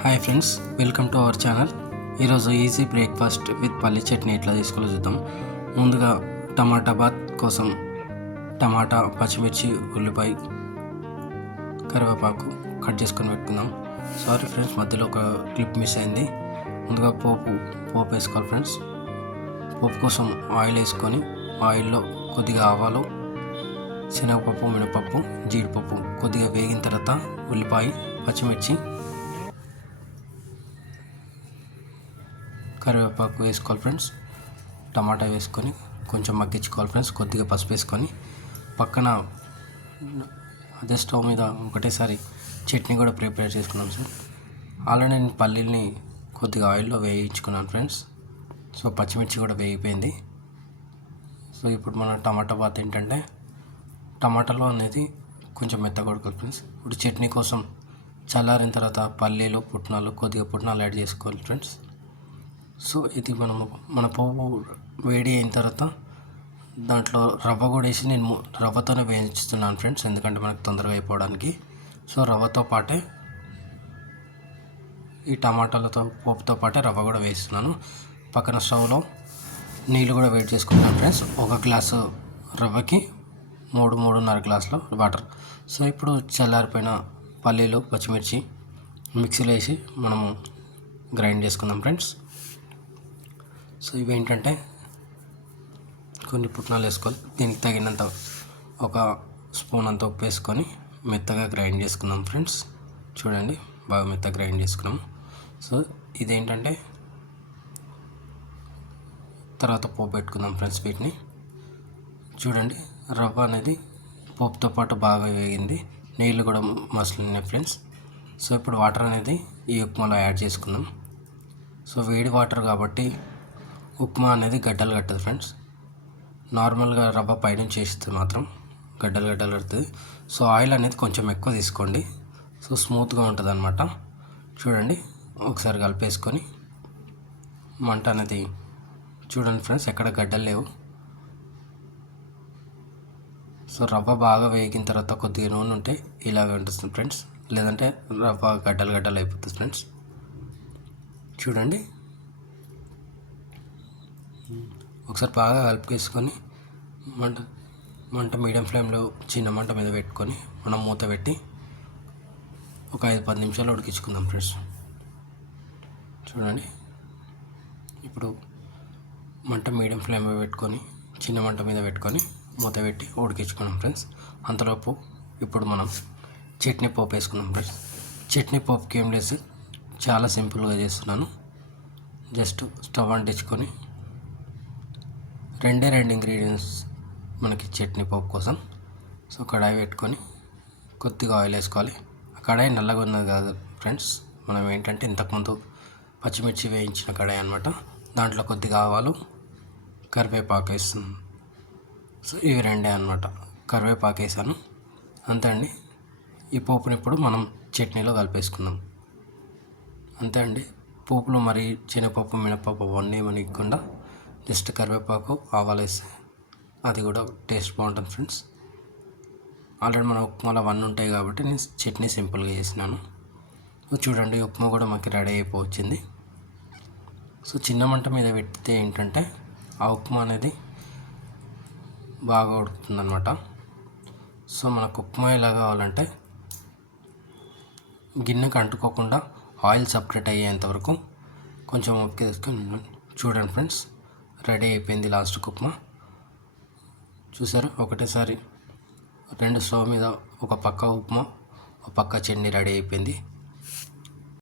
Hi friends, welcome to our channel. ఈరోజు easy breakfast with పల్లి చట్నీ ఎట్లా తీసుకోవాలో చూద్దాం. ముందుగా టమాటా బాత్ కోసం టమాటా, పచ్చిమిర్చి, ఉల్లిపాయ, కరివేపాకు కట్ చేసుకొని పెట్టుకుందాం. సారీ ఫ్రెండ్స్, మధ్యలో ఒక క్లిప్ మిస్ అయింది. ముందుగా పోపు వేసుకోవాలి ఫ్రెండ్స్. పోపు కోసం ఆయిల్ వేసుకొని ఆయిల్లో కొద్దిగా ఆవాలు, శనగపప్పు, మినపప్పు, జీడిపప్పు కొద్దిగా వేగిన తర్వాత ఉల్లిపాయ, పచ్చిమిర్చి, కరివేపాకు వేసుకోవాలి ఫ్రెండ్స్. టమాటా వేసుకొని కొంచెం మగ్గించుకోవాలి ఫ్రెండ్స్. కొద్దిగా పసుపు వేసుకొని పక్కన అదే స్టవ్ మీద ఒకటేసారి చట్నీ కూడా ప్రిపేర్ చేసుకున్నాం సార్. ఆల్రెడీ నేను పల్లీల్ని కొద్దిగా ఆయిల్లో వేయించుకున్నాను ఫ్రెండ్స్. సో పచ్చిమిర్చి కూడా వేగిపోయింది. సో ఇప్పుడు మన టమాటా బాత్ ఏంటంటే టమాటాలో అనేది కొంచెం మెత్తగా ఉడకాలి ఫ్రెండ్స్. ఇప్పుడు చట్నీ కోసం చల్లారిన తర్వాత పల్లీలు, కొద్దిగా పుట్నాలు యాడ్ చేసుకోవాలి ఫ్రెండ్స్. సో ఇది మన పువ్వు వేడి అయిన తర్వాత దాంట్లో రవ్వ కూడా వేసి నేను రవ్వతోనే వేయించుతున్నాను ఫ్రెండ్స్, ఎందుకంటే మనకు తొందరగా అయిపోవడానికి. సో రవ్వతో పాటే ఈ టమాటాలతో పోపుతో పాటే రవ్వ కూడా వేస్తున్నాను. పక్కన స్టవ్లో నీళ్ళు కూడా వేడి చేసుకుంటాను ఫ్రెండ్స్. ఒక గ్లాసు రవ్వకి 3-3.5 గ్లాసుల వాటర్. సో ఇప్పుడు చల్లారిపోయిన పల్లీలు, పచ్చిమిర్చి మిక్సీలో వేసి మనము గ్రైండ్ చేసుకుందాం ఫ్రెండ్స్. సో ఇవి ఏంటంటే కొన్ని పుట్నాలు వేసుకోవాలి. దీనికి తగినంత ఒక స్పూన్ అంత ఉప్పు వేసుకొని మెత్తగా గ్రైండ్ చేసుకుందాం ఫ్రెండ్స్. చూడండి, బాగా మెత్తగా గ్రైండ్ చేసుకున్నాము. సో ఇదేంటంటే తర్వాత పోపు పెట్టుకుందాం ఫ్రెండ్స్. వీటిని చూడండి, రవ్వ అనేది పోపుతో పాటు బాగా వేగింది, నీళ్ళు కూడా మసలినాయి ఫ్రెండ్స్. సో ఇప్పుడు వాటర్ అనేది ఈ ఉప్మాలో యాడ్ చేసుకుందాం. సో వేడి వాటర్ కాబట్టి ఉప్మా అనేది గడ్డలు కట్టదు ఫ్రెండ్స్. నార్మల్గా రవ్వ పైనుంచి వేస్తే మాత్రం గడ్డలు కడుతుంది. సో ఆయిల్ అనేది కొంచెం ఎక్కువ తీసుకోండి, సో స్మూత్గా ఉంటుంది అనమాట. చూడండి, ఒకసారి కలిపేసుకొని మంట అనేది చూడండి ఫ్రెండ్స్, ఎక్కడ గడ్డలు లేవు. సో రవ్వ బాగా వేగిన తర్వాత కొద్దిగా నూనె ఉంటే ఇలాగ ఉంటుంది ఫ్రెండ్స్, లేదంటే రవ్వ గడ్డలు అయిపోతుంది ఫ్రెండ్స్. చూడండి, ఒకసారి బాగా కలిపేసుకొని మంట మీడియం ఫ్లేమ్లో చిన్న మంట మీద పెట్టుకొని మనం మూత పెట్టి ఒక 5-10 నిమిషాలు ఉడికించుకుందాం ఫ్రెండ్స్. చూడండి, ఇప్పుడు మంట మీడియం ఫ్లేమ్లో పెట్టుకొని చిన్న మంట మీద పెట్టుకొని మూత పెట్టి ఉడికించుకున్నాం ఫ్రెండ్స్. అంతలోపు ఇప్పుడు మనం చట్నీ పోపు వేసుకున్నాం ఫ్రెండ్స్. చట్నీ పోపుకి ఏం లేదు, చాలా సింపుల్గా చేస్తున్నాను. జస్ట్ స్టవ్ అంటించుకొని 2 ఇంగ్రీడియంట్స్ మనకి చట్నీ పోపు కోసం. సో కడాయి పెట్టుకొని కొద్దిగా ఆయిల్ వేసుకోవాలి. ఆ కడాయి నల్లగా ఉన్నది కాదు ఫ్రెండ్స్, మనం ఏంటంటే ఇంతకుముందు పచ్చిమిర్చి వేయించిన కడాయి అనమాట. దాంట్లో కొద్దిగా ఆవాలు, కరివేపాకు వేస్తుంది. సో ఇవి 2 అనమాట. కరివేపాకు వేసాను, అంతే అండి. ఈ పోపుని ఇప్పుడు మనం చట్నీలో కలిపేసుకుందాం, అంతే అండి. పోపులో మరి శనగపప్పు, మినపప్పు అవన్నీ మనకుండా జస్ట్ కరివేపాకు, ఆవాలు వేస్తే అది కూడా టేస్ట్ బాగుంటుంది ఫ్రెండ్స్. ఆల్రెడీ మన ఉప్మాలో అవన్నీ ఉంటాయి కాబట్టి నేను చట్నీ సింపుల్గా చేసినాను. సో చూడండి, ఉప్మా కూడా మనకి రెడీ అయిపోవచ్చింది. సో చిన్న మంట మీద పెడితే ఏంటంటే ఆ ఉప్మా అనేది బాగా ఉడుకుతుందన్నమాట. సో మనకు ఉప్మా ఎలా కావాలంటే గిన్నెకి అంటుకోకుండా ఆయిల్ సపరేట్ అయ్యేంత వరకు కొంచెం ఉప్పు తీసుకొని చూడండి ఫ్రెండ్స్, రెడీ అయిపోయింది లాస్ట్కి ఉప్మా. చూసారు, ఒకటేసారి 2 స్టవ్ మీద ఒక పక్క ఉప్మా, ఒక పక్క చట్నీ రెడీ అయిపోయింది.